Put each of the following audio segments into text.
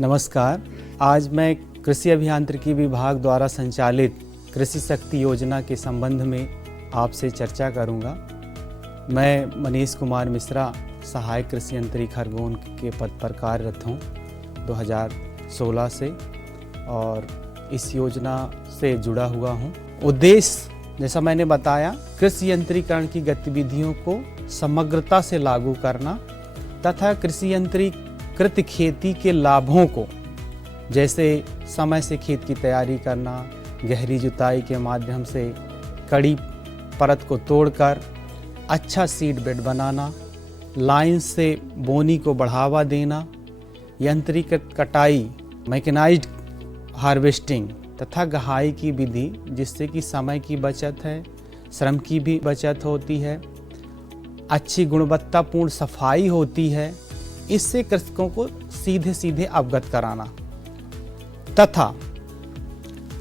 नमस्कार। आज मैं कृषि अभियांत्रिकी विभाग द्वारा संचालित कृषि शक्ति योजना के संबंध में आपसे चर्चा करूंगा। मैं मनीष कुमार मिश्रा सहायक कृषि यंत्री खरगोन के पद पर कार्यरत हूं 2016 से और इस योजना से जुड़ा हुआ हूं। उद्देश्य जैसा मैंने बताया, कृषि यंत्रीकरण की गतिविधियों को समग्रता से लागू करना तथा कृषि यंत्रीकृत खेती के लाभों को, जैसे समय से खेत की तैयारी करना, गहरी जुताई के माध्यम से कड़ी परत को तोड़कर अच्छा सीड बेड बनाना, लाइन से बोनी को बढ़ावा देना, यंत्रीकृत कटाई, मैकेनाइज्ड हार्वेस्टिंग तथा गहाई की विधि, जिससे कि समय की बचत है, श्रम की भी बचत होती है, अच्छी गुणवत्तापूर्ण सफाई होती है। इससे कृषकों को सीधे सीधे अवगत कराना तथा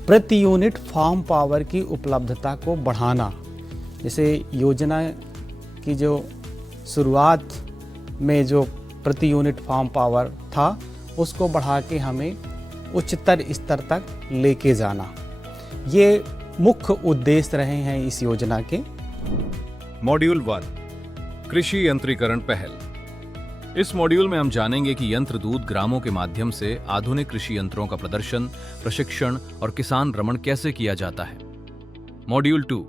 प्रति यूनिट फार्म पावर की उपलब्धता को बढ़ाना। जैसे योजना की जो शुरुआत में जो प्रति यूनिट फार्म पावर था, उसको बढ़ा के हमें उच्चतर स्तर तक लेके जाना, ये मुख्य उद्देश्य रहे हैं इस योजना के। मॉड्यूल 1, कृषि यंत्रीकरण पहल। इस मॉड्यूल में हम जानेंगे कि यंत्र दूत ग्रामों के माध्यम से आधुनिक कृषि यंत्रों का प्रदर्शन, प्रशिक्षण और किसान भ्रमण कैसे किया जाता है। मॉड्यूल 2,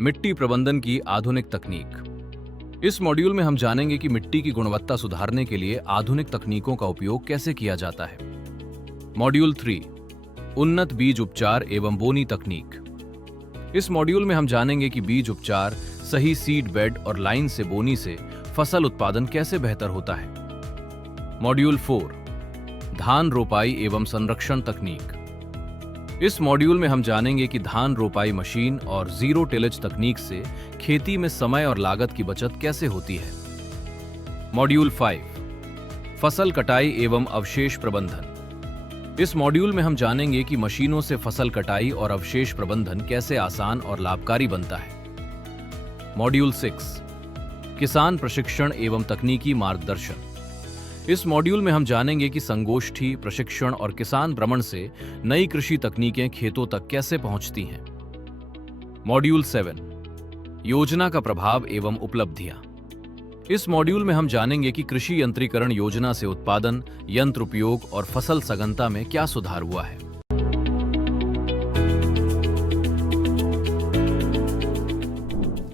मिट्टी प्रबंधन की आधुनिक तकनीक। इस मॉड्यूल में हम जानेंगे कि मिट्टी की गुणवत्ता सुधारने के लिए आधुनिक तकनीकों का उपयोग कैसे किया जाता है। मॉड्यूल 3, उन्नत बीज उपचार एवं बोनी तकनीक। इस मॉड्यूल में हम जानेंगे कि बीज उपचार, सही सीड बेड और लाइन से बोनी से फसल उत्पादन कैसे बेहतर होता है। मॉड्यूल 4, धान रोपाई एवं संरक्षण तकनीक। इस मॉड्यूल में हम जानेंगे कि धान रोपाई मशीन और जीरो टिलेज तकनीक से खेती में समय और लागत की बचत कैसे होती है। मॉड्यूल 5, फसल कटाई एवं अवशेष प्रबंधन। इस मॉड्यूल में हम जानेंगे कि मशीनों से फसल कटाई और अवशेष प्रबंधन कैसे आसान और लाभकारी बनता है। मॉड्यूल 6, किसान प्रशिक्षण एवं तकनीकी मार्गदर्शन। इस मॉड्यूल में हम जानेंगे कि संगोष्ठी, प्रशिक्षण और किसान भ्रमण से नई कृषि तकनीकें खेतों तक कैसे पहुंचती हैं। मॉड्यूल 7, योजना का प्रभाव एवं उपलब्धियां। इस मॉड्यूल में हम जानेंगे कि कृषि यंत्रीकरण योजना से उत्पादन, यंत्र उपयोग और फसल सघनता में क्या सुधार हुआ है।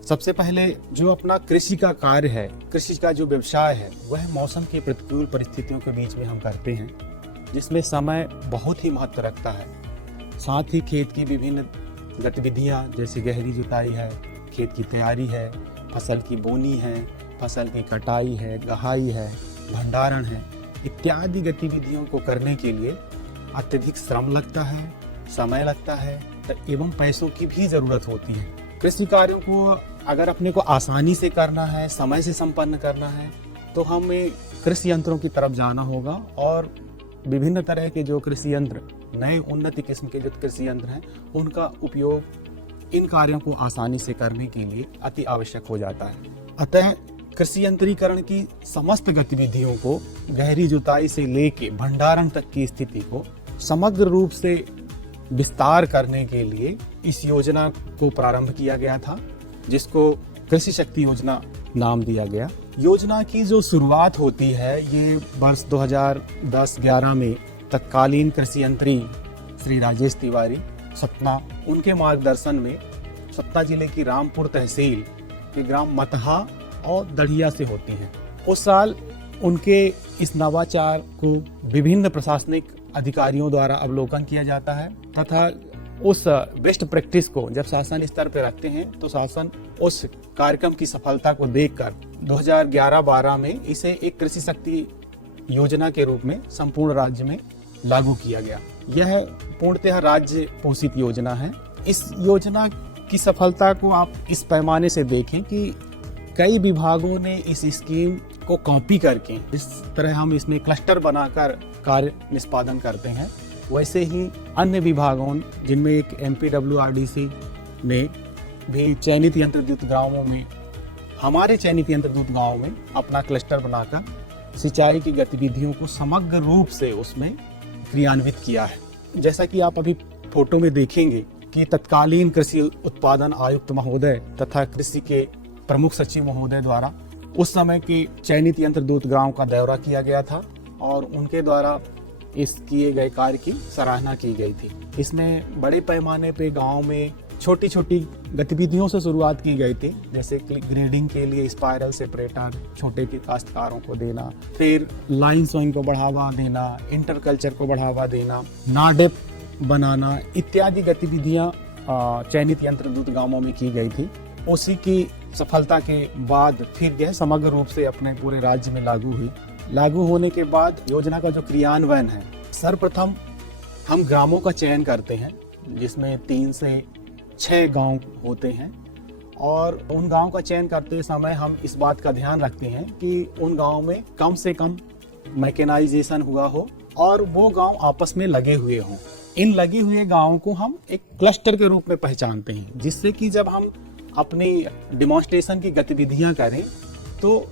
सबसे पहले जो अपना कृषि का कार्य है, कृषि का जो व्यवसाय है, वह मौसम की प्रतिकूल परिस्थितियों के बीच में हम करते हैं, जिसमें समय बहुत ही महत्व रखता है। साथ ही खेत की विभिन्न गतिविधियां, जैसे गहरी जुताई है, खेत की तैयारी है, फसल की बोनी है, फसल की कटाई है, गहाई है, भंडारण है, इत्यादि गतिविधियों को करने के लिए अत्यधिक श्रम लगता है, समय लगता है एवं पैसों की भी जरूरत होती है। कृषि कार्यों को अगर अपने को आसानी से करना है, समय से संपन्न करना है, तो हमें कृषि यंत्रों की तरफ जाना होगा और विभिन्न तरह के जो कृषि यंत्र, नए उन्नत किस्म के जो कृषि यंत्र हैं, उनका उपयोग इन कार्यों को आसानी से करने के लिए अति आवश्यक हो जाता है। अतः कृषि यंत्रीकरण की समस्त गतिविधियों को, गहरी जुताई से लेके भंडारण तक की स्थिति को समग्र रूप से विस्तार करने के लिए इस योजना को प्रारंभ किया गया था, जिसको कृषि शक्ति योजना नाम दिया गया। योजना की जो शुरुआत होती है, ये वर्ष 2010-11 में तत्कालीन कृषि यंत्री श्री राजेश तिवारी सतना, उनके मार्गदर्शन में सतना जिले की रामपुर तहसील के ग्राम मतहा और दढ़िया से होती है। उस साल उनके इस नवाचार को विभिन्न प्रशासनिक अधिकारियों द्वारा अवलोकन किया जाता है तथा उस बेस्ट प्रैक्टिस को जब शासन स्तर पर रखते हैं, तो शासन उस कार्यक्रम की सफलता को देखकर 2011-12 में इसे एक कृषि शक्ति योजना के रूप में संपूर्ण राज्य में लागू किया गया। यह पूर्णतः राज्य पोषित योजना है। इस योजना की सफलता को आप इस पैमाने से देखें कि कई विभागों ने इस स्कीम को कॉपी करके, इस तरह हम इसमें क्लस्टर बनाकर कार्य निष्पादन करते हैं, वैसे ही अन्य विभागों, जिनमें एक MPWRDC ने भी चयनित यंत्र दूत गाँवों में, हमारे चयनित यंत्र दूत गाँव में अपना क्लस्टर बनाकर सिंचाई की गतिविधियों को समग्र रूप से उसमें क्रियान्वित किया है। जैसा कि आप अभी फोटो में देखेंगे कि तत्कालीन कृषि उत्पादन आयुक्त महोदय तथा कृषि के प्रमुख सचिव महोदय द्वारा उस समय के चयनित यंत्रदूत गांव का दौरा किया गया था और उनके द्वारा इस किए गए कार्य की सराहना की गई थी। इसमें बड़े पैमाने पे गांव में छोटी छोटी गतिविधियों से शुरुआत की गई थी, जैसे ग्रेडिंग के लिए स्पाइरल सेपरेटर छोटे के काश्तकारों को देना, फिर लाइन सोइंग को बढ़ावा देना, इंटरकल्चर को बढ़ावा देना, नाडेप बनाना इत्यादि गतिविधियां चयनित यंत्रदूत गांवों में की गई थी। उसी की सफलता के बाद फिर यह समग्र रूप से अपने पूरे राज्य में लागू हुई। लागू होने के बाद योजना का जो क्रियान्वयन है, सर्वप्रथम हम ग्रामों का चयन करते हैं जिसमें 3 से 6 गांव होते हैं और उन गांव का चयन करते समय हम इस बात का ध्यान रखते हैं कि उन गांव में कम से कम मैकेनाइजेशन हुआ हो और वो गांव आपस में लगे हुए हों। इन लगे हुए गांवों को हम एक क्लस्टर के रूप में पहचानते हैं, जिससे कि जब हम अपनी डिमॉन्स्ट्रेशन की गतिविधियां करें तो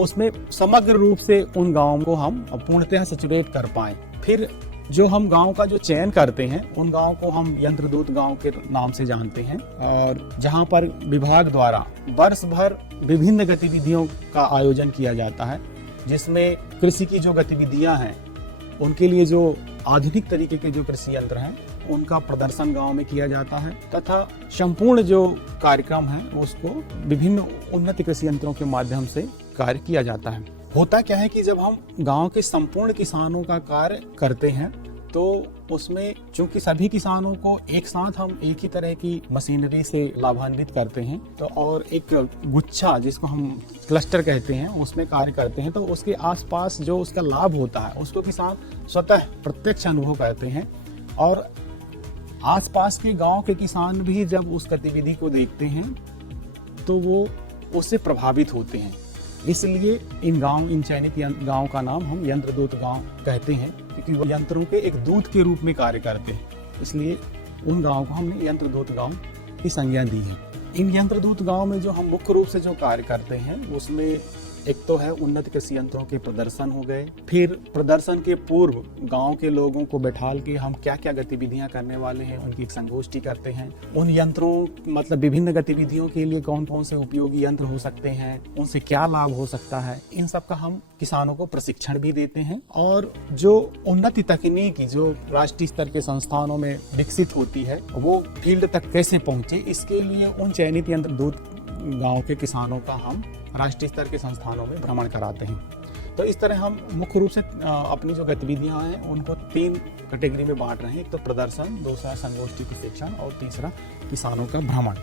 उसमें समग्र रूप से उन गांवों को हम पूर्णतः सैचुरेट कर पाएं। फिर जो हम गांव का जो चयन करते हैं उन गांव को हम यंत्रदूत गांव के नाम से जानते हैं और जहां पर विभाग द्वारा वर्ष भर विभिन्न गतिविधियों का आयोजन किया जाता है, जिसमें कृषि की जो गतिविधियां हैं उनके लिए जो आधुनिक तरीके के जो कृषि यंत्र हैं उनका प्रदर्शन गांव में किया जाता है तथा संपूर्ण जो कार्यक्रम है उसको विभिन्न उन्नत कृषि यंत्रों के माध्यम से कार्य किया जाता है। होता क्या है कि जब हम गांव के संपूर्ण किसानों का कार्य करते हैं तो उसमें चूंकि सभी किसानों को एक साथ हम एक ही तरह की मशीनरी से लाभान्वित करते हैं तो और एक गुच्छा जिसको हम क्लस्टर कहते हैं उसमें कार्य करते हैं, तो उसके आसपास जो उसका लाभ होता है उसको किसान स्वतः प्रत्यक्ष अनुभव करते हैं और आसपास के गांव के किसान भी जब उस गतिविधि को देखते हैं तो वो उससे प्रभावित होते हैं। इसलिए इन चयनित गांव का नाम हम यंत्रदूत गांव कहते हैं, क्योंकि वो यंत्रों के एक दूत के रूप में कार्य करते हैं, इसलिए उन गांव को हमने यंत्रदूत गांव की संज्ञा दी है। इन यंत्रदूत गांव में जो हम मुख्य रूप से जो कार्य करते हैं उसमें एक तो है उन्नत कृषि यंत्रों के प्रदर्शन हो गए, फिर प्रदर्शन के पूर्व गांव के लोगों को बैठाल के हम क्या क्या गतिविधियां करने वाले हैं उनकी एक संगोष्ठी करते हैं। उन यंत्रों मतलब विभिन्न गतिविधियों के लिए कौन कौन से उपयोगी यंत्र हो सकते हैं, उनसे क्या लाभ हो सकता है, इन सब का हम किसानों को प्रशिक्षण भी देते हैं। और जो उन्नति तकनीकी जो राष्ट्रीय स्तर के संस्थानों में विकसित होती है वो फील्ड तक कैसे पहुंचे, इसके लिए उन चयनित यंत्रदूत गांव के किसानों का हम राष्ट्रीय स्तर के संस्थानों में भ्रमण कराते हैं। तो इस तरह हम मुख्य रूप से अपनी जो गतिविधियां हैं उनको 3 कैटेगरी में बांट रहे हैं, एक तो प्रदर्शन, दूसरा संगोष्ठी प्रशिक्षण और तीसरा किसानों का भ्रमण।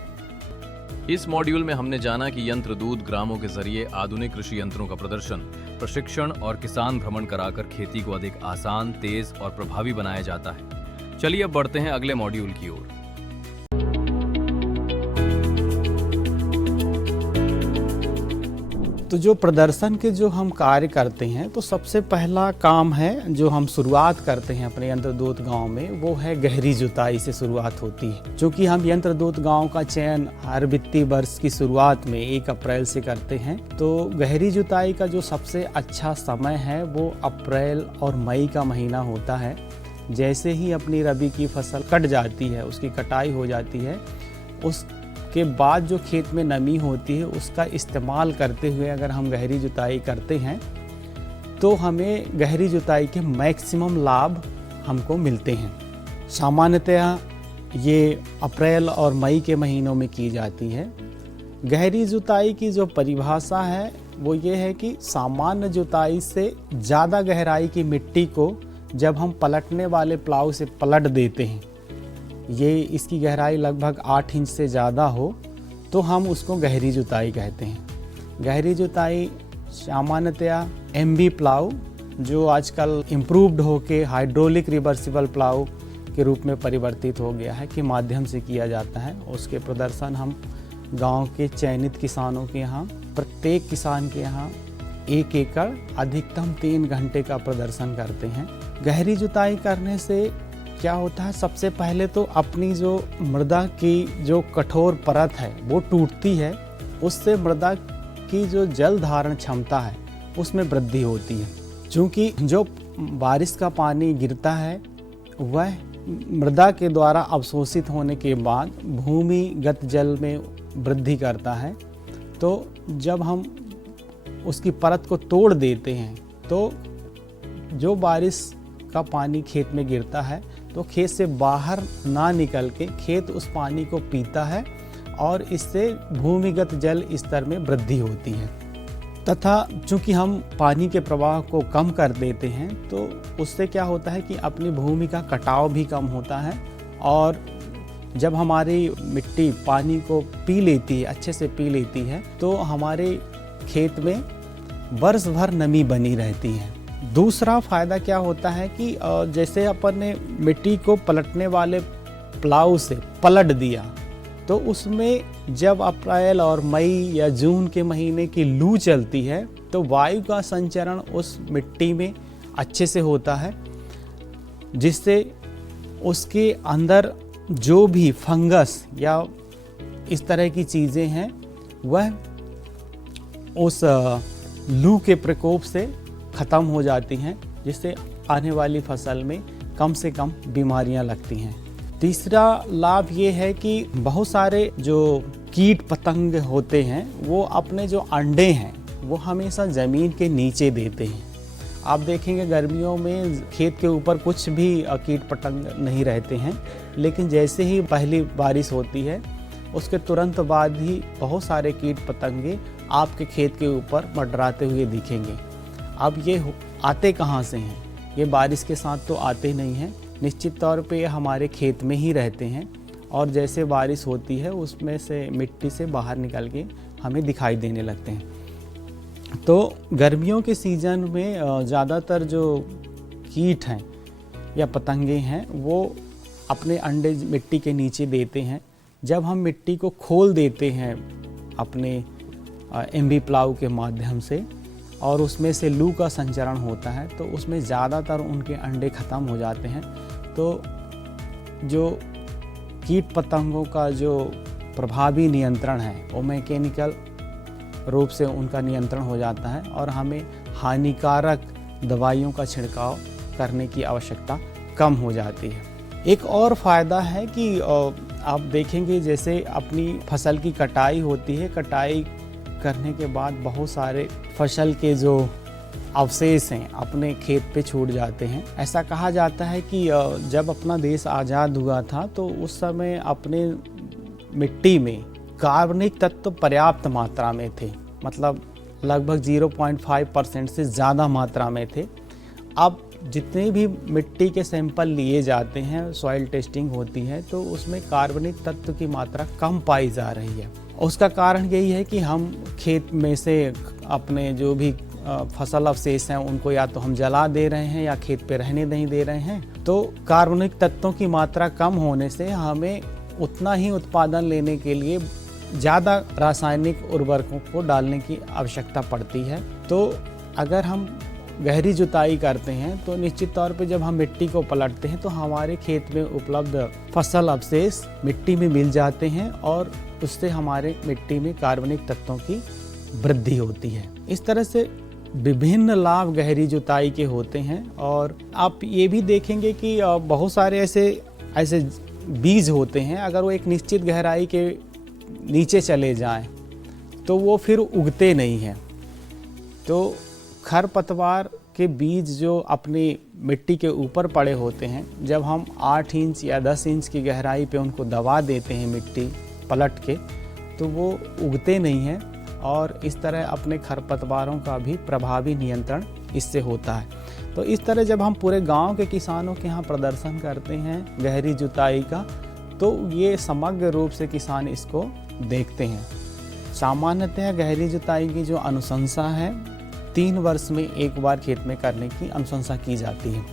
इस मॉड्यूल में हमने जाना कि यंत्रदूत ग्रामों के जरिए आधुनिक कृषि यंत्रों का प्रदर्शन, प्रशिक्षण और किसान भ्रमण कराकर खेती को अधिक आसान, तेज और प्रभावी बनाया जाता है। चलिए अब बढ़ते हैं अगले मॉड्यूल की ओर। तो जो प्रदर्शन के जो हम कार्य करते हैं तो सबसे पहला काम है जो हम शुरुआत करते हैं अपने यंत्रदूत गांव में वो है गहरी जुताई से शुरुआत होती है। क्योंकि हम यंत्रदूत गांव का चयन हर वित्तीय वर्ष की शुरुआत में 1 अप्रैल से करते हैं, तो गहरी जुताई का जो सबसे अच्छा समय है वो अप्रैल और मई का महीना होता है। जैसे ही अपनी रबी की फसल कट जाती है, उसकी कटाई हो जाती है, उस के बाद जो खेत में नमी होती है उसका इस्तेमाल करते हुए अगर हम गहरी जुताई करते हैं तो हमें गहरी जुताई के मैक्सिमम लाभ हमको मिलते हैं। सामान्यतः ये अप्रैल और मई के महीनों में की जाती है। गहरी जुताई की जो परिभाषा है वो ये है कि सामान्य जुताई से ज़्यादा गहराई की मिट्टी को जब हम पलटने वाले प्लाव से पलट देते हैं, ये इसकी गहराई लगभग 8 इंच से ज़्यादा हो तो हम उसको गहरी जुताई कहते हैं। गहरी जुताई सामान्यतया MB प्लाव जो आजकल इम्प्रूव्ड होके हाइड्रोलिक रिवर्सिबल प्लाव के रूप में परिवर्तित हो गया है के माध्यम से किया जाता है। उसके प्रदर्शन हम गांव के चयनित किसानों के यहाँ, प्रत्येक किसान के यहाँ 1 एकड़ अधिकतम 3 घंटे का प्रदर्शन करते हैं। गहरी जुताई करने से क्या होता है, सबसे पहले तो अपनी जो मृदा की जो कठोर परत है वो टूटती है, उससे मृदा की जो जल धारण क्षमता है उसमें वृद्धि होती है। क्योंकि जो बारिश का पानी गिरता है वह मृदा के द्वारा अवशोषित होने के बाद भूमिगत जल में वृद्धि करता है। तो जब हम उसकी परत को तोड़ देते हैं तो जो बारिश का पानी खेत में गिरता है तो खेत से बाहर ना निकल के खेत उस पानी को पीता है और इससे भूमिगत जल स्तर में वृद्धि होती है। तथा चूंकि हम पानी के प्रवाह को कम कर देते हैं तो उससे क्या होता है कि अपनी भूमि का कटाव भी कम होता है और जब हमारी मिट्टी पानी को पी लेती है, अच्छे से पी लेती है, तो हमारे खेत में वर्ष भर नमी बनी रहती है। दूसरा फायदा क्या होता है कि जैसे अपन ने मिट्टी को पलटने वाले प्लाऊ से पलट दिया तो उसमें जब अप्रैल और मई या जून के महीने की लू चलती है तो वायु का संचरण उस मिट्टी में अच्छे से होता है, जिससे उसके अंदर जो भी फंगस या इस तरह की चीज़ें हैं वह उस लू के प्रकोप से ख़त्म हो जाती हैं, जिससे आने वाली फसल में कम से कम बीमारियां लगती हैं। तीसरा लाभ ये है कि बहुत सारे जो कीट पतंग होते हैं वो अपने जो अंडे हैं वो हमेशा ज़मीन के नीचे देते हैं। आप देखेंगे गर्मियों में खेत के ऊपर कुछ भी कीट पतंग नहीं रहते हैं, लेकिन जैसे ही पहली बारिश होती है उसके तुरंत बाद ही बहुत सारे कीट पतंगे आपके खेत के ऊपर मंडराते हुए दिखेंगे। अब ये आते कहाँ से हैं? ये बारिश के साथ तो आते नहीं हैं, निश्चित तौर पे ये हमारे खेत में ही रहते हैं और जैसे बारिश होती है उसमें से मिट्टी से बाहर निकल के हमें दिखाई देने लगते हैं। तो गर्मियों के सीज़न में ज़्यादातर जो कीट हैं या पतंगे हैं वो अपने अंडे मिट्टी के नीचे देते हैं। जब हम मिट्टी को खोल देते हैं अपने एमवी प्लाऊ के माध्यम से और उसमें से लू का संचरण होता है तो उसमें ज़्यादातर उनके अंडे ख़त्म हो जाते हैं। तो जो कीट पतंगों का जो प्रभावी नियंत्रण है वो मैकेनिकल रूप से उनका नियंत्रण हो जाता है और हमें हानिकारक दवाइयों का छिड़काव करने की आवश्यकता कम हो जाती है। एक और फ़ायदा है कि आप देखेंगे जैसे अपनी फसल की कटाई होती है, कटाई करने के बाद बहुत सारे फसल के जो अवशेष हैं अपने खेत पे छूट जाते हैं। ऐसा कहा जाता है कि जब अपना देश आज़ाद हुआ था तो उस समय अपने मिट्टी में कार्बनिक तत्व पर्याप्त मात्रा में थे, मतलब लगभग 0.5% से ज़्यादा मात्रा में थे। अब जितने भी मिट्टी के सैंपल लिए जाते हैं, सॉइल टेस्टिंग होती है, तो उसमें कार्बनिक तत्व की मात्रा कम पाई जा रही है। उसका कारण यही है कि हम खेत में से अपने जो भी फसल अवशेष हैं उनको या तो हम जला दे रहे हैं या खेत पे रहने नहीं दे रहे हैं। तो कार्बनिक तत्वों की मात्रा कम होने से हमें उतना ही उत्पादन लेने के लिए ज़्यादा रासायनिक उर्वरकों को डालने की आवश्यकता पड़ती है। तो अगर हम गहरी जुताई करते हैं तो निश्चित तौर पे जब हम मिट्टी को पलटते हैं तो हमारे खेत में उपलब्ध फसल अवशेष मिट्टी में मिल जाते हैं और उससे हमारे मिट्टी में कार्बनिक तत्वों की वृद्धि होती है। इस तरह से विभिन्न लाभ गहरी जुताई के होते हैं। और आप ये भी देखेंगे कि बहुत सारे ऐसे बीज होते हैं, अगर वो एक निश्चित गहराई के नीचे चले जाएं तो वो फिर उगते नहीं हैं। तो खरपतवार के बीज जो अपनी मिट्टी के ऊपर पड़े होते हैं, जब हम 8 इंच या 10 इंच की गहराई पे उनको दबा देते हैं मिट्टी पलट के, तो वो उगते नहीं हैं और इस तरह अपने खरपतवारों का भी प्रभावी नियंत्रण इससे होता है। तो इस तरह जब हम पूरे गांव के किसानों के यहाँ प्रदर्शन करते हैं गहरी जुताई का, तो ये समग्र रूप से किसान इसको देखते हैं। सामान्यतः गहरी जुताई की जो अनुशंसा है 3 वर्ष में एक बार खेत में करने की अनुशंसा की जाती है।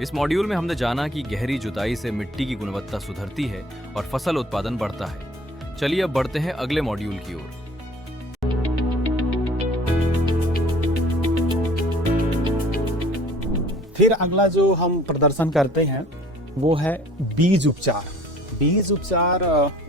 इस मॉड्यूल में हमने जाना कि गहरी जुताई से मिट्टी की गुणवत्ता सुधरती है और फसल उत्पादन बढ़ता है। चलिए अब बढ़ते हैं अगले मॉड्यूल की ओर। फिर अगला जो हम प्रदर्शन करते हैं वो है बीज उपचार। बीज उपचार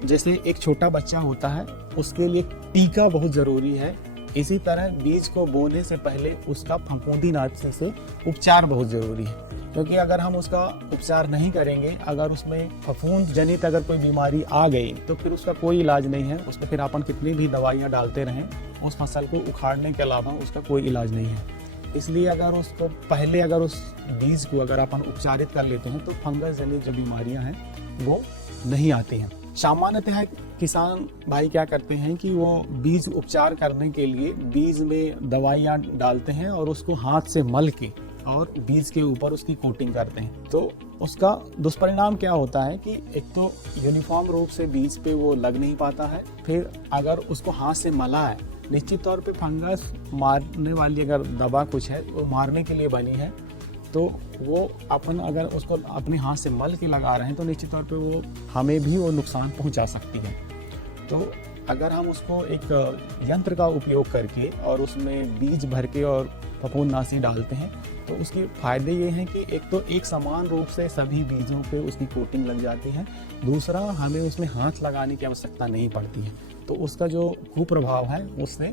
जैसे एक छोटा बच्चा होता है उसके लिए टीका बहुत ज़रूरी है इसी तरह बीज को बोने से पहले उसका फफूंदीनाशी से उपचार बहुत जरूरी है, क्योंकि अगर हम उसका उपचार नहीं करेंगे, अगर उसमें फफूंद जनित अगर कोई बीमारी आ गई तो फिर उसका कोई इलाज नहीं है। उसमें फिर अपन कितनी भी दवाइयाँ डालते रहें, उस फसल को उखाड़ने के अलावा उसका कोई इलाज नहीं है। इसलिए अगर उसको पहले अगर उस बीज को अगर अपन उपचारित कर लेते हैं तो फंगस जनित जो बीमारियां हैं वो नहीं आती हैं। सामान्यतः किसान भाई क्या करते हैं कि वो बीज उपचार करने के लिए बीज में दवाइयाँ डालते हैं और उसको हाथ से मल के और बीज के ऊपर उसकी कोटिंग करते हैं। तो उसका दुष्परिणाम क्या होता है कि एक तो यूनिफॉर्म रूप से बीज पे वो लग नहीं पाता है, फिर अगर उसको हाथ से मला है, निश्चित तौर पे फंगस मारने वाली अगर दवा कुछ है वो मारने के लिए बनी है, तो वो अपन अगर उसको अपने हाथ से मल के लगा रहे हैं तो निश्चित तौर पे वो हमें भी वो नुकसान पहुंचा सकती है। तो अगर हम उसको एक यंत्र का उपयोग करके और उसमें बीज भर के और फफूंदनाशी डालते हैं तो उसके फायदे ये हैं कि एक तो एक समान रूप से सभी बीजों पे उसकी कोटिंग लग जाती है, दूसरा हमें उसमें हाथ लगाने की आवश्यकता नहीं पड़ती है। तो उसका जो कुप्रभाव है उससे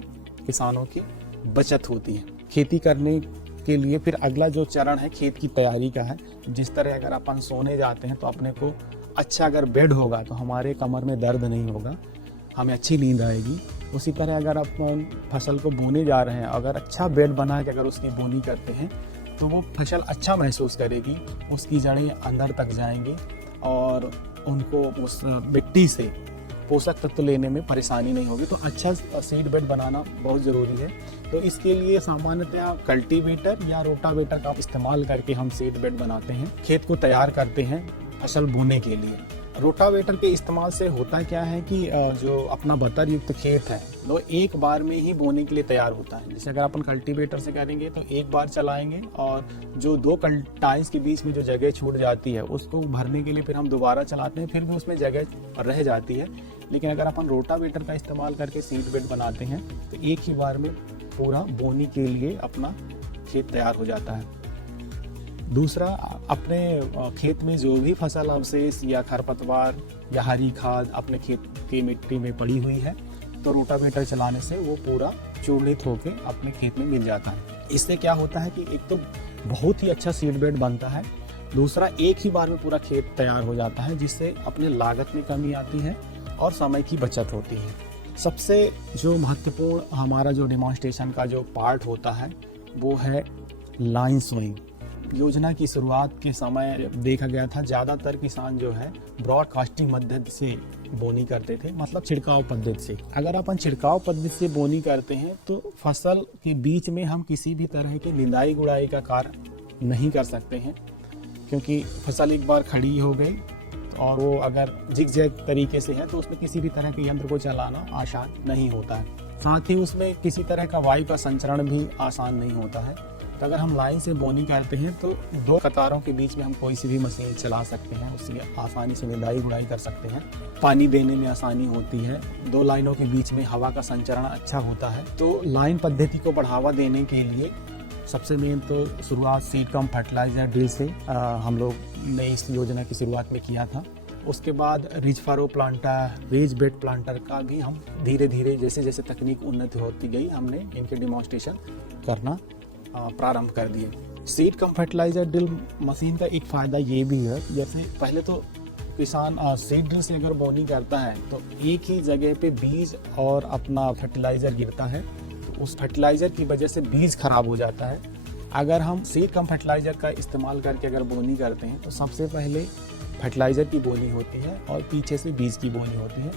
किसानों की बचत होती है। खेती करने के लिए फिर अगला जो चरण है खेत की तैयारी का है। जिस तरह अगर अपन सोने जाते हैं तो अपने को अच्छा अगर बेड होगा तो हमारे कमर में दर्द नहीं होगा, हमें अच्छी नींद आएगी। उसी तरह अगर अपन फसल को बोने जा रहे हैं, अगर अच्छा बेड बना के अगर उसकी बोनी करते हैं तो वो फसल अच्छा महसूस करेगी, उसकी जड़ें अंदर तक जाएंगी और उनको उस मिट्टी से पोषक तत्व लेने में परेशानी नहीं होगी। तो अच्छा सीड बेड बनाना बहुत ज़रूरी है। तो इसके लिए सामान्यतः कल्टीवेटर या रोटावेटर का इस्तेमाल करके हम सीड बेड बनाते हैं, खेत को तैयार करते हैं फसल बोने के लिए। रोटावेटर के इस्तेमाल से होता क्या है कि जो अपना बतर युक्त खेत है वो एक बार में ही बोने के लिए तैयार होता है। जैसे अगर अपन कल्टीवेटर से करेंगे तो एक बार चलाएंगे और जो दो टाइल्स के बीच में जो जगह छूट जाती है उसको भरने के लिए फिर हम दोबारा चलाते हैं, फिर भी उसमें जगह रह जाती है। लेकिन अगर अपन रोटावेटर का इस्तेमाल करके सीड बेड बनाते हैं तो एक ही बार में पूरा बोनी के लिए अपना खेत तैयार हो जाता है। दूसरा, अपने खेत में जो भी फसल अवशेष या खरपतवार या हरी खाद अपने खेत की मिट्टी में पड़ी हुई है तो रोटावेटर चलाने से वो पूरा चूर्णित होकर अपने खेत में मिल जाता है। इससे क्या होता है कि एक तो बहुत ही अच्छा सीड बेड बनता है, दूसरा एक ही बार में पूरा खेत तैयार हो जाता है, जिससे अपने लागत में कमी आती है और समय की बचत होती है। सबसे जो महत्वपूर्ण हमारा जो डेमोन्स्ट्रेशन का जो पार्ट होता है वो है लाइन सोइंग। योजना की शुरुआत के समय देखा गया था ज़्यादातर किसान जो है ब्रॉडकास्टिंग पद्धति से बोनी करते थे, मतलब छिड़काव पद्धति से। अगर अपन छिड़काव पद्धति से बोनी करते हैं तो फसल के बीच में हम किसी भी तरह की निंदाई गुड़ाई का कार्य नहीं कर सकते हैं, क्योंकि फसल एक बार खड़ी हो गई और वो अगर झिकझैक तरीके से है तो उसमें किसी भी तरह के यंत्र को चलाना आसान नहीं होता है। साथ ही उसमें किसी तरह का वायु का संचरण भी आसान नहीं होता है। तो अगर हम लाइन से बोनी करते हैं तो दो कतारों के बीच में हम कोई सी भी मशीन चला सकते हैं, उससे आसानी से निदाई गुड़ाई कर सकते हैं, पानी देने में आसानी होती है, दो लाइनों के बीच में हवा का संचरण अच्छा होता है। तो लाइन पद्धति को बढ़ावा देने के लिए सबसे मेन तो शुरुआत सीड कम फर्टिलाइजर ड्रिल से हम लोग ने इस योजना की शुरुआत में किया था। उसके बाद ridge furrow planter, raised bed planter का भी हम धीरे धीरे जैसे जैसे तकनीक उन्नति होती गई हमने इनके डिमॉन्स्ट्रेशन करना प्रारंभ कर दिए। Seed cum fertilizer drill machine का एक फ़ायदा ये भी है, जैसे पहले तो किसान सीड ड्रिल से अगर बोनी करता है तो एक ही जगह पे बीज और अपना फर्टिलाइज़र गिरता है, तो उस फर्टिलाइज़र की वजह से बीज खराब हो जाता है। अगर हम सीड कम फर्टिलाइज़र का इस्तेमाल करके अगर बोनी करते हैं तो सबसे पहले फर्टिलाइज़र की बोनी होती है और पीछे से बीज की बोनी होती है,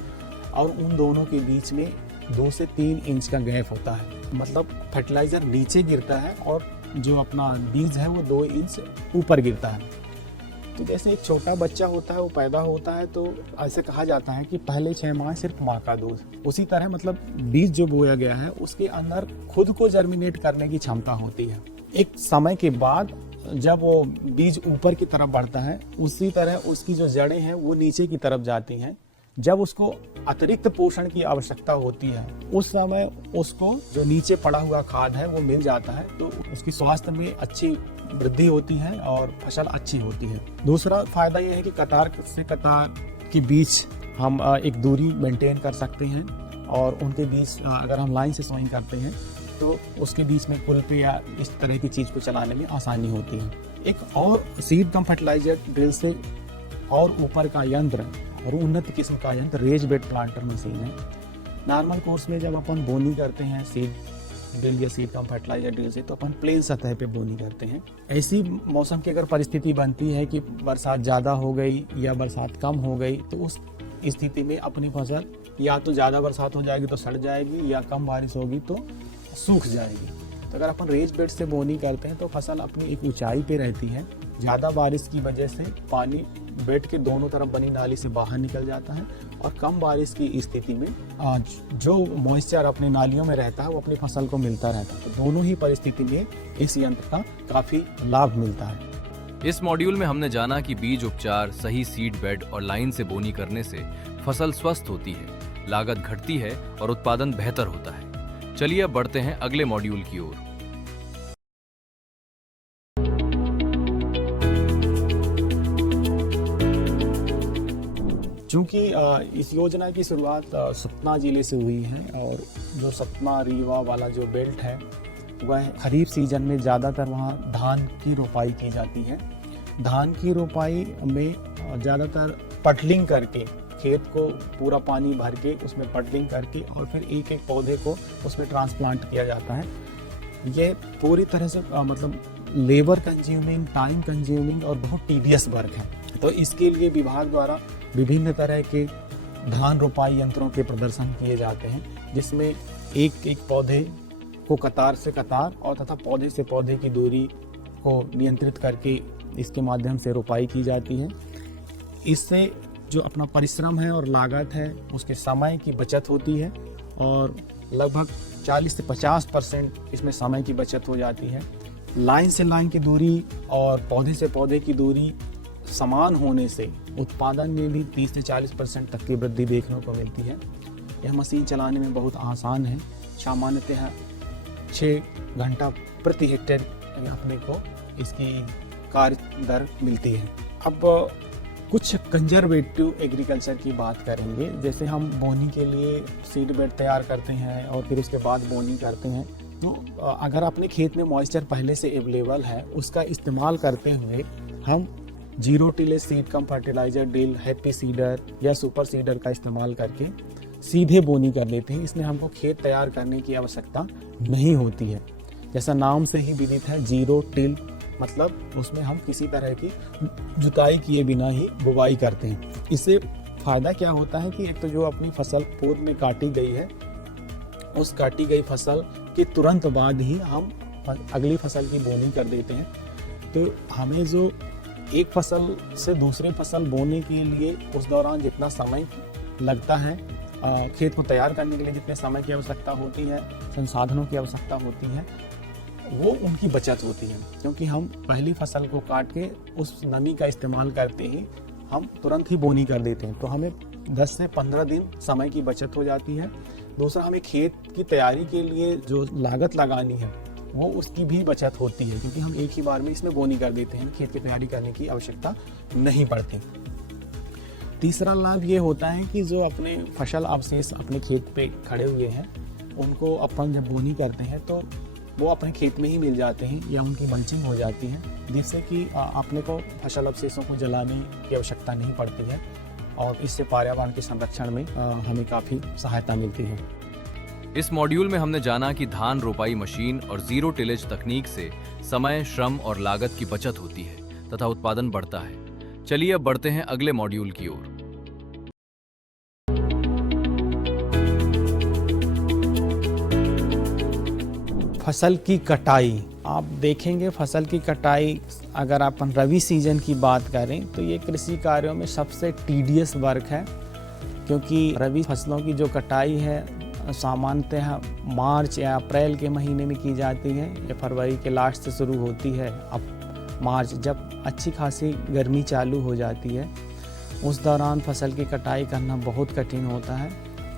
और उन दोनों के बीच में 2 से 3 इंच का गैप होता है। मतलब फर्टिलाइज़र नीचे गिरता है और जो अपना बीज है वो 2 इंच ऊपर गिरता है। तो जैसे एक छोटा बच्चा होता है वो पैदा होता है तो ऐसे कहा जाता है कि पहले 6 माह सिर्फ माँ का दूध, उसी तरह मतलब बीज जो बोया गया है उसके अंदर खुद को जर्मिनेट करने की क्षमता होती है। एक समय के बाद जब वो बीज ऊपर की तरफ बढ़ता है उसी तरह उसकी जो जड़ें हैं वो नीचे की तरफ जाती हैं। जब उसको अतिरिक्त पोषण की आवश्यकता होती है उस समय उसको जो नीचे पड़ा हुआ खाद है वो मिल जाता है, तो उसकी स्वास्थ्य में अच्छी वृद्धि होती है और फसल अच्छी होती है। दूसरा फायदा ये है कि कतार से कतार के बीच हम एक दूरी मेंटेन कर सकते हैं और उनके बीच अगर हम लाइन से सोइंग करते हैं तो उसके बीच में पुल पे या इस तरह की चीज़ को चलाने में आसानी होती है। एक और सीड कम फर्टिलाइजर ड्रिल से और ऊपर का यंत्र और उन्नत किस्म का यंत्र रेज बेड प्लांटर मशीन है। नॉर्मल कोर्स में जब अपन बोनी करते हैं सीड ड्रिल या सीड कम फर्टिलाइजर ड्रिल से तो अपन प्लेन सतह पे बोनी करते हैं। ऐसी मौसम की अगर परिस्थिति बनती है कि बरसात ज़्यादा हो गई या बरसात कम हो गई तो उस स्थिति में अपनी फसल या तो ज़्यादा बरसात हो जाएगी तो सड़ जाएगी या कम बारिश होगी तो सूख जाएगी। तो अगर अपन रेज बेड से बोनी करते हैं तो फसल अपनी एक ऊंचाई पे रहती है। ज़्यादा बारिश की वजह से पानी बेड के दोनों तरफ बनी नाली से बाहर निकल जाता है और कम बारिश की स्थिति में जो मॉइस्चर अपने नालियों में रहता है वो अपनी फसल को मिलता रहता है। तो दोनों ही परिस्थिति में इस यंत्र का काफ़ी लाभ मिलता है। इस मॉड्यूल में हमने जाना कि बीज उपचार, सही सीड बेड और लाइन से बोनी करने से फसल स्वस्थ होती है, लागत घटती है और उत्पादन बेहतर होता है। चलिए अब बढ़ते हैं अगले मॉड्यूल की ओर। चूँकि इस योजना की शुरुआत सतना जिले से हुई है और जो सतना रीवा वाला जो बेल्ट है वह खरीफ सीजन में ज़्यादातर वहाँ धान की रोपाई की जाती है। धान की रोपाई में ज़्यादातर पटलिंग करके खेत को पूरा पानी भर के उसमें पटलिंग करके और फिर एक एक पौधे को उसमें ट्रांसप्लांट किया जाता है। ये पूरी तरह से मतलब लेबर कंज्यूमिंग, टाइम कंज्यूमिंग और बहुत टीडियस वर्क है। तो इसके लिए विभाग द्वारा विभिन्न तरह के धान रोपाई यंत्रों के प्रदर्शन किए जाते हैं जिसमें एक एक पौधे को कतार से कतार और तथा पौधे से पौधे की दूरी को नियंत्रित करके इसके माध्यम से रोपाई की जाती है। इससे जो अपना परिश्रम है और लागत है उसके समय की बचत होती है और लगभग 40 से 50% इसमें समय की बचत हो जाती है। लाइन से लाइन की दूरी और पौधे से पौधे की दूरी समान होने से उत्पादन में भी 30 से 40% तक की वृद्धि देखने को मिलती है। यह मशीन चलाने में बहुत आसान है। सामान्यतः 6 घंटा प्रति हेक्टेयर अपने को इसकी कार्य दर मिलती है। अब कुछ कंजर्वेटिव एग्रीकल्चर की बात करेंगे। जैसे हम बोनी के लिए सीड बेड तैयार करते हैं और फिर उसके बाद बोनी करते हैं तो अगर अपने खेत में मॉइस्चर पहले से अवेलेबल है उसका इस्तेमाल करते हुए हम zero tillage seed cum fertilizer drill, happy seeder या सुपर सीडर का इस्तेमाल करके सीधे बोनी कर लेते हैं। इसमें हमको खेत तैयार करने की आवश्यकता नहीं होती है। जैसा नाम से ही विदित है जीरो टिल मतलब उसमें हम किसी तरह की जुताई किए बिना ही बुवाई करते हैं। इससे फ़ायदा क्या होता है कि एक तो जो अपनी फसल पूर्व में काटी गई है उस काटी गई फसल के तुरंत बाद ही हम अगली फसल की बोनी कर देते हैं। तो हमें जो एक फसल से दूसरी फसल बोने के लिए उस दौरान जितना समय लगता है, खेत को तैयार करने के लिए जितने समय की आवश्यकता होती है, संसाधनों की आवश्यकता होती है, वो उनकी बचत होती है। क्योंकि हम पहली फसल को काट के उस नमी का इस्तेमाल करते ही हम तुरंत ही बोनी कर देते हैं। तो हमें 10 से 15 दिन समय की बचत हो जाती है। दूसरा, हमें खेत की तैयारी के लिए जो लागत लगानी है वो उसकी भी बचत होती है क्योंकि हम एक ही बार में इसमें बोनी कर देते हैं, खेत की तैयारी करने की आवश्यकता नहीं पड़ती। तीसरा लाभ ये होता है कि जो अपने फसल अवशेष अपने खेत पे खड़े हुए हैं उनको अपन जब बोनी करते हैं तो वो अपने खेत में ही मिल जाते हैं या उनकी मल्चिंग हो जाती है, जिससे कि अपने को फसल अवशेषों को जलाने की आवश्यकता नहीं पड़ती है और इससे पर्यावरण के संरक्षण में हमें काफ़ी सहायता मिलती है। इस मॉड्यूल में हमने जाना कि धान रोपाई मशीन और जीरो टिलेज तकनीक से समय, श्रम और लागत की बचत होती है तथा उत्पादन बढ़ता है। चलिए अब बढ़ते हैं अगले मॉड्यूल की ओर। फसल की कटाई, आप देखेंगे फसल की कटाई अगर अपन रवि सीजन की बात करें तो ये कृषि कार्यों में सबसे टीडियस वर्क है क्योंकि रवि फसलों की जो कटाई है सामान्यतः मार्च या अप्रैल के महीने में की जाती है या फरवरी के लास्ट से शुरू होती है। अब मार्च जब अच्छी खासी गर्मी चालू हो जाती है उस दौरान फसल की कटाई करना बहुत कठिन होता है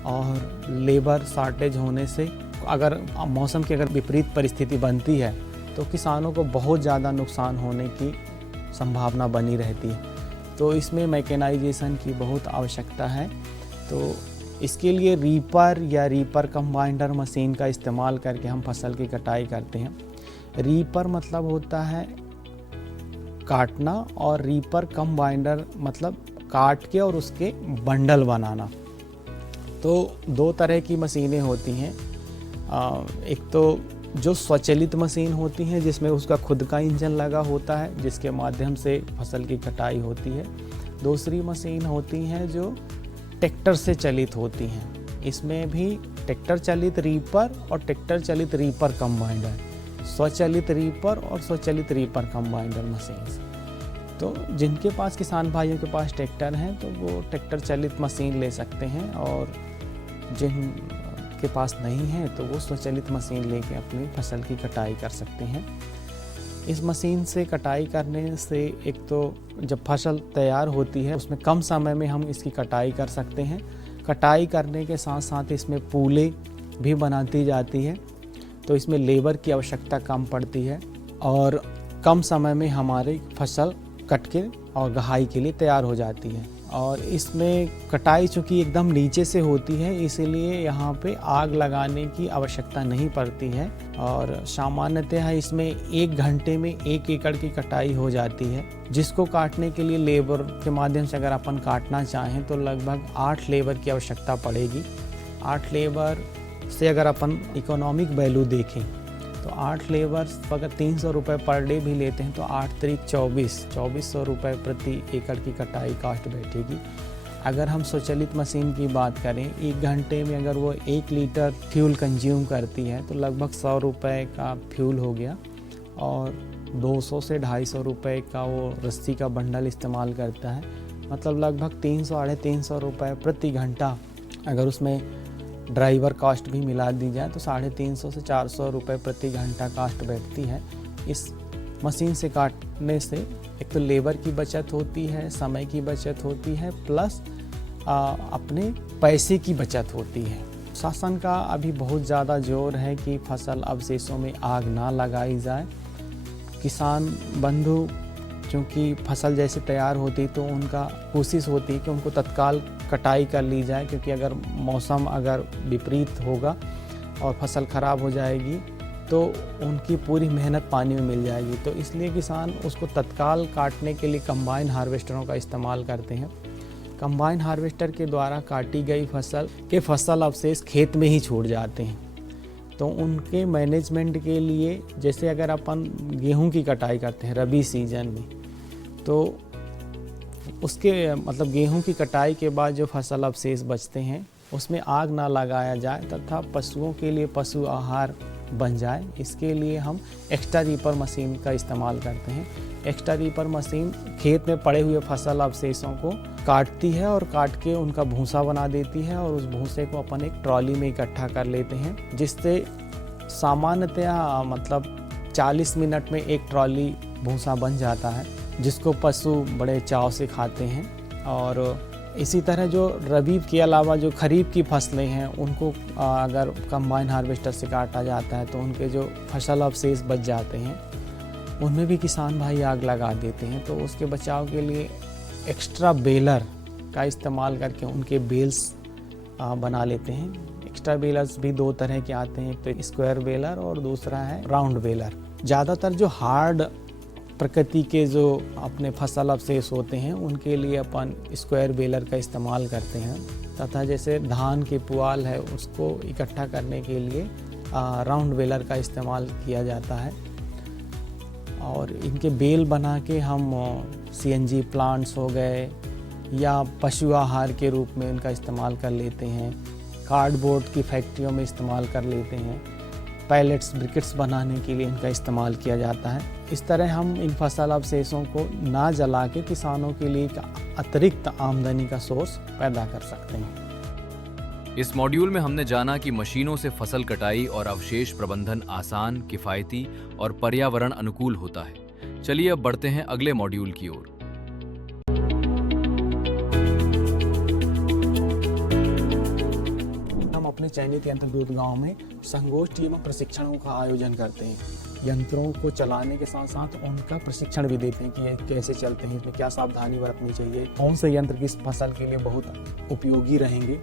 और लेबर शॉर्टेज होने से अगर मौसम की अगर विपरीत परिस्थिति बनती है तो किसानों को बहुत ज़्यादा नुकसान होने की संभावना बनी रहती है। तो इसमें मैकेनाइजेशन की बहुत आवश्यकता है। तो इसके लिए रीपर या रीपर कंबाइनर मशीन का इस्तेमाल करके हम फसल की कटाई करते हैं। रीपर मतलब होता है काटना और रीपर कंबाइनर मतलब काट के और उसके बंडल बनाना। तो दो तरह की मशीनें होती हैं। एक तो जो स्वचालित मशीन होती हैं जिसमें उसका खुद का इंजन लगा होता है जिसके माध्यम से फसल की कटाई होती है। दूसरी मशीन होती हैं जो ट्रैक्टर से चलित होती हैं। इसमें भी ट्रैक्टर चलित रीपर और ट्रैक्टर चलित रीपर कंबाइनर, स्वचालित रीपर और स्वचालित रीपर कंबाइनर मशीन। तो जिनके पास किसान भाइयों के पास ट्रैक्टर हैं तो वो ट्रैक्टर चलित मशीन ले सकते हैं, और जिनके पास नहीं है तो वो स्वचालित मशीन लेके अपनी फसल की कटाई कर सकते हैं। इस मशीन से कटाई करने से एक तो जब फसल तैयार होती है उसमें कम समय में हम इसकी कटाई कर सकते हैं। कटाई करने के साथ साथ इसमें पूले भी बनाती जाती है, तो इसमें लेबर की आवश्यकता कम पड़ती है और कम समय में हमारी फसल कट के और गहाई के लिए तैयार हो जाती है। और इसमें कटाई चूँकि एकदम नीचे से होती है इसीलिए यहाँ पे आग लगाने की आवश्यकता नहीं पड़ती है, और सामान्यतः इसमें 1 घंटे में 1 एकड़ की कटाई हो जाती है। जिसको काटने के लिए लेबर के माध्यम से अगर अपन काटना चाहें तो लगभग 8 लेबर की आवश्यकता पड़ेगी। 8 लेबर से अगर अपन इकोनॉमिक वैल्यू देखें तो 8 लेबर अगर 300 रुपये पर डे भी लेते हैं तो 8 तरीक 2400 रुपये प्रति एकड़ की कटाई कास्ट बैठेगी। अगर हम स्वचालित मशीन की बात करें 1 घंटे में अगर वो 1 लीटर फ्यूल कंज्यूम करती है तो लगभग 100 रुपये का फ्यूल हो गया, और 200 से 250 रुपये का वो रस्सी का बंडल इस्तेमाल करता है। मतलब लगभग 300-350 रुपये प्रति घंटा। अगर उसमें ड्राइवर कास्ट भी मिला दी जाए तो 350 से 400 रुपये प्रति घंटा कास्ट बैठती है। इस मशीन से काटने से एक तो लेबर की बचत होती है, समय की बचत होती है, प्लस अपने पैसे की बचत होती है। शासन का अभी बहुत ज़्यादा जोर है कि फसल अवशेषों में आग ना लगाई जाए। किसान बंधु क्योंकि फसल जैसे तैयार होती तो उनका कोशिश होती है कि उनको तत्काल कटाई कर ली जाए, क्योंकि अगर मौसम अगर विपरीत होगा और फसल ख़राब हो जाएगी तो उनकी पूरी मेहनत पानी में मिल जाएगी। तो इसलिए किसान उसको तत्काल काटने के लिए कंबाइन हार्वेस्टरों का इस्तेमाल करते हैं। कंबाइन हार्वेस्टर के द्वारा काटी गई फसल अवशेष खेत में ही छूट जाते हैं। तो उनके मैनेजमेंट के लिए जैसे अगर अपन गेहूं की कटाई करते हैं रबी सीजन में, तो उसके मतलब गेहूं की कटाई के बाद जो फसल अवशेष बचते हैं उसमें आग ना लगाया जाए तथा पशुओं के लिए पशु आहार बन जाए, इसके लिए हम एक्स्ट्रा रीपर मशीन का इस्तेमाल करते हैं। एक्स्ट्रा रीपर मशीन खेत में पड़े हुए फसल अवशेषों को काटती है और काट के उनका भूसा बना देती है, और उस भूसे को अपन एक ट्रॉली में इकट्ठा कर लेते हैं, जिससे सामान्यतः मतलब 40 मिनट में एक ट्रॉली भूसा बन जाता है, जिसको पशु बड़े चाव से खाते हैं। और इसी तरह जो रबी के अलावा जो खरीफ की फसलें हैं उनको अगर कंबाइन हार्वेस्टर से काटा जाता है तो उनके जो फसल अवशेष बच जाते हैं उनमें भी किसान भाई आग लगा देते हैं। तो उसके बचाव के लिए एक्स्ट्रा बेलर का इस्तेमाल करके उनके बेल्स बना लेते हैं। एक्स्ट्रा बेलर्स भी 2 तरह के आते हैं, एक तो स्क्वायर बेलर और दूसरा है राउंड बेलर। ज़्यादातर जो हार्ड प्रकृति के जो अपने फसल अवशेष होते हैं उनके लिए अपन स्क्वायर बेलर का इस्तेमाल करते हैं, तथा जैसे धान के पुआल है उसको इकट्ठा करने के लिए राउंड बेलर का इस्तेमाल किया जाता है। और इनके बेल बना के हम CNG प्लांट्स हो गए या पशु आहार के रूप में इनका इस्तेमाल कर लेते हैं, कार्डबोर्ड की फैक्ट्रियों में इस्तेमाल कर लेते हैं, पैलेट्स ब्रिकेट्स बनाने के लिए इनका इस्तेमाल किया जाता है। इस तरह हम इन फसल अवशेषों को ना जला के किसानों के लिए एक अतिरिक्त आमदनी का सोर्स पैदा कर सकते हैं। इस मॉड्यूल में हमने जाना कि मशीनों से फसल कटाई और अवशेष प्रबंधन आसान, किफायती और पर्यावरण अनुकूल होता है। चलिए अब बढ़ते हैं अगले मॉड्यूल की ओर। हम अपने चयनित यंत्रदूत गांव में संगोष्ठी एवं प्रशिक्षणों का आयोजन करते हैं। यंत्रों को चलाने के साथ साथ उनका प्रशिक्षण भी देते हैं कि ये कैसे चलते हैं, इसमें क्या सावधानी बरतनी चाहिए, कौन से यंत्र किस फसल के लिए बहुत उपयोगी रहेंगे।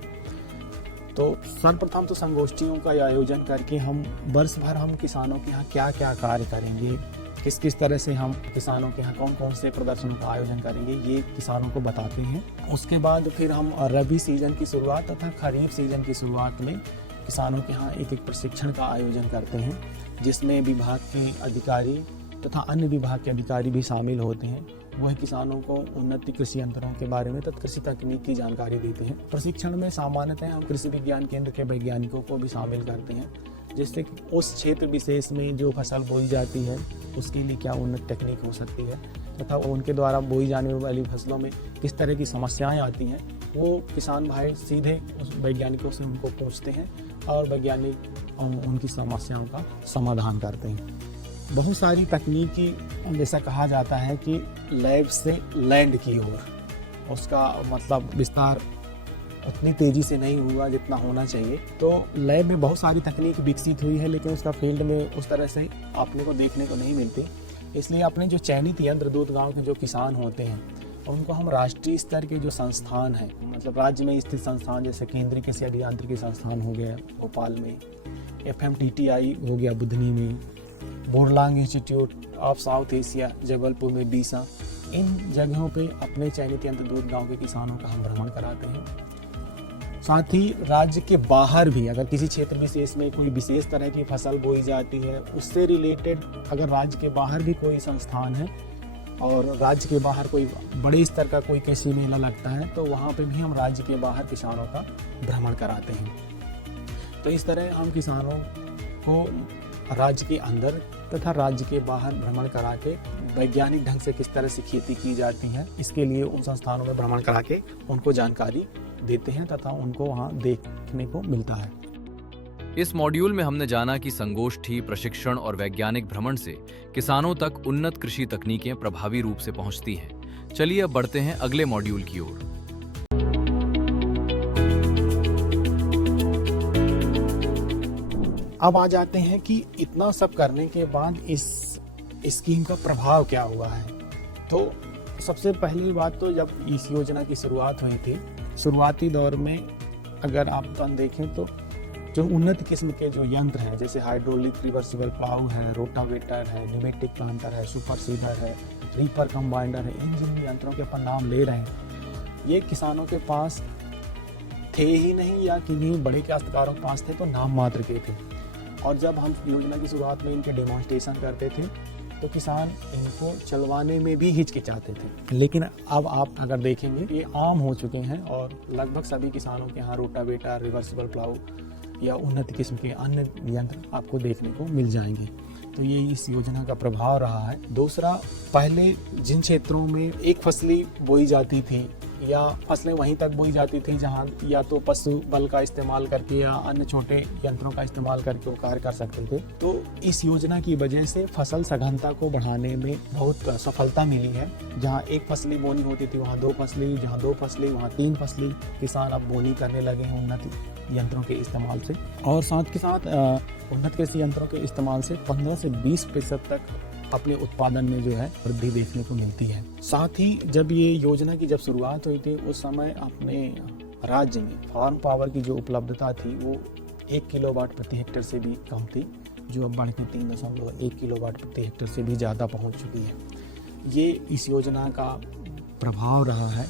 तो सर्वप्रथम तो संगोष्ठियों का आयोजन करके हम वर्ष भर हम किसानों के यहाँ क्या क्या कार्य करेंगे, किस किस तरह से हम किसानों के यहाँ कौन कौन से प्रदर्शनों का आयोजन करेंगे, ये किसानों को बताते हैं। उसके बाद फिर हम रबी सीजन की शुरुआत तथा खरीफ सीजन की शुरुआत में किसानों के यहाँ एक प्रशिक्षण का आयोजन करते हैं, जिसमें विभाग के अधिकारी तथा अन्य विभाग के अधिकारी भी शामिल होते हैं। वह किसानों को उन्नत कृषि यंत्रों के बारे में तथा कृषि तकनीक की जानकारी देते हैं। प्रशिक्षण में सामान्यतः हम कृषि विज्ञान केंद्र के वैज्ञानिकों को भी शामिल करते हैं, जिससे कि उस क्षेत्र विशेष में जो फसल बोई जाती है उसके लिए क्या उन्नत तकनीक हो सकती है तथा उनके द्वारा बोई जाने वाली फसलों में किस तरह की समस्याएं आती हैं, वो किसान भाई सीधे उस वैज्ञानिकों से उनको पूछते हैं और वैज्ञानिक उनकी समस्याओं का समाधान करते हैं। बहुत सारी तकनीकी, जैसा कहा जाता है कि लैब से लैंड की ओर, उसका मतलब विस्तार उतनी तेज़ी से नहीं हुआ जितना होना चाहिए। तो लैब में बहुत सारी तकनीक विकसित हुई है, लेकिन उसका फील्ड में उस तरह से आपने को देखने को नहीं मिलती। इसलिए अपने जो चयनित यंत्रदूत गांव के जो किसान होते हैं उनको हम राष्ट्रीय स्तर के जो संस्थान हैं, मतलब राज्य में स्थित संस्थान, जैसे केंद्रीय कृषि अभियांत्रिकी संस्थान हो गया भोपाल में, FMTTI हो गया बुधनी में, Borlaug institute of South Asia Jabalpur में बीसा, इन जगहों पे अपने चयनित यंत्रदूत गांव के किसानों का हम भ्रमण कराते हैं। साथ ही राज्य के बाहर भी अगर किसी क्षेत्र विशेष में कोई विशेष तरह की फसल बोई जाती है, उससे रिलेटेड अगर राज्य के बाहर भी कोई संस्थान है और राज्य के बाहर कोई बड़े स्तर का कोई कृषि मेला लगता है, तो वहाँ पे भी हम राज्य के बाहर किसानों का भ्रमण कराते हैं। तो इस तरह हम किसानों को राज्य के अंदर तथा राज्य के बाहर भ्रमण करा के वैज्ञानिक ढंग से किस तरह से खेती की जाती है, इसके लिए उन संस्थानों में भ्रमण करा के उनको जानकारी देते हैं तथा उनको वहाँ देखने को मिलता है। इस मॉड्यूल में हमने जाना कि संगोष्ठी, प्रशिक्षण और वैज्ञानिक भ्रमण से किसानों तक उन्नत कृषि तकनीकें प्रभावी रूप से पहुंचती हैं। चलिए अब बढ़ते हैं अगले मॉड्यूल की ओर। अब आ जाते हैं कि इतना सब करने के बाद इस स्कीम का प्रभाव क्या हुआ है। तो सबसे पहली बात तो जब इस योजना की शुरुआत हुई थी, शुरुआती दौर में अगर आप देखें तो जो उन्नत किस्म के जो यंत्र हैं, जैसे हाइड्रोलिक रिवर्सिबल प्लाऊ है, रोटावेटर है, न्यूमेटिक प्लांटर है, सुपर सीडर है, रीपर कंबाइनर है, इन जिन यंत्रों के अपन नाम ले रहे हैं, ये किसानों के पास थे ही नहीं या किन्हीं बड़े काश्तकारों के पास थे तो नाम मात्र के थे। और जब हम योजना की शुरुआत में इनके डेमोन्स्ट्रेशन करते थे तो किसान इनको चलवाने में भी हिचकिचाते थे, लेकिन अब आप अगर देखेंगे ये आम हो चुके हैं और लगभग सभी किसानों के यहाँ रोटावेटर, रिवर्सिबल प्लाऊ या उन्नत किस्म के अन्य यंत्र आपको देखने को मिल जाएंगे। तो ये इस योजना का प्रभाव रहा है। दूसरा, पहले जिन क्षेत्रों में एक फसली बोई जाती थी या फसलें वहीं तक बोई जाती थी जहां या तो पशु बल का इस्तेमाल करके या अन्य छोटे यंत्रों का इस्तेमाल करके वो कार्य कर सकते थे, तो इस योजना की वजह से फसल सघनता को बढ़ाने में बहुत सफलता मिली है। जहां एक फसली बोनी होती थी वहां 2 फसली, जहां 2 फसली वहां 3 फसली किसान अब बोनी करने लगे हैं उन्नत यंत्रों के इस्तेमाल से। और साथ के साथ उन्नत कृषि यंत्रों के इस्तेमाल से 15 से 20% तक अपने उत्पादन में जो है वृद्धि देखने को मिलती है। साथ ही जब ये योजना की जब शुरुआत हुई थी उस समय अपने राज्य में फार्म पावर की जो उपलब्धता थी वो 1 किलोवाट प्रति हेक्टेयर से भी कम थी, जो अब बढ़ के 3.1 किलोवाट प्रति हेक्टेयर से भी ज़्यादा पहुंच चुकी है। ये इस योजना का प्रभाव रहा है।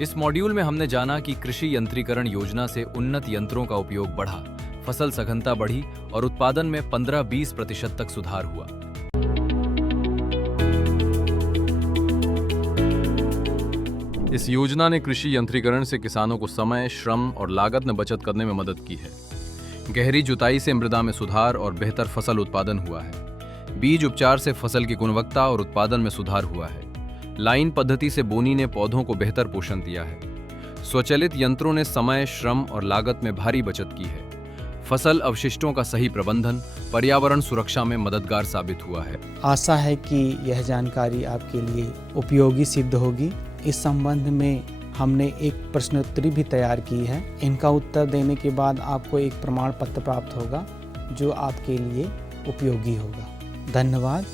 इस मॉड्यूल में हमने जाना कि कृषि यंत्रीकरण योजना से उन्नत यंत्रों का उपयोग बढ़ा, फसल सघनता बढ़ी और उत्पादन में 15-20% तक सुधार हुआ। इस योजना ने कृषि यंत्रीकरण से किसानों को समय, श्रम और लागत में बचत करने में मदद की है। गहरी जुताई से मृदा में सुधार और बेहतर फसल उत्पादन हुआ है। बीज उपचार से फसल की गुणवत्ता और उत्पादन में सुधार हुआ है। लाइन पद्धति से बोनी ने पौधों को बेहतर पोषण दिया है। स्वचालित यंत्रों ने समय, श्रम और लागत में भारी बचत की है। फसल अवशिष्टों का सही प्रबंधन पर्यावरण सुरक्षा में मददगार साबित हुआ है। आशा है कि यह जानकारी आपके लिए उपयोगी सिद्ध होगी। इस संबंध में हमने एक प्रश्नोत्तरी भी तैयार की है। इनका उत्तर देने के बाद आपको एक प्रमाण पत्र प्राप्त होगा जो आपके लिए उपयोगी होगा। धन्यवाद।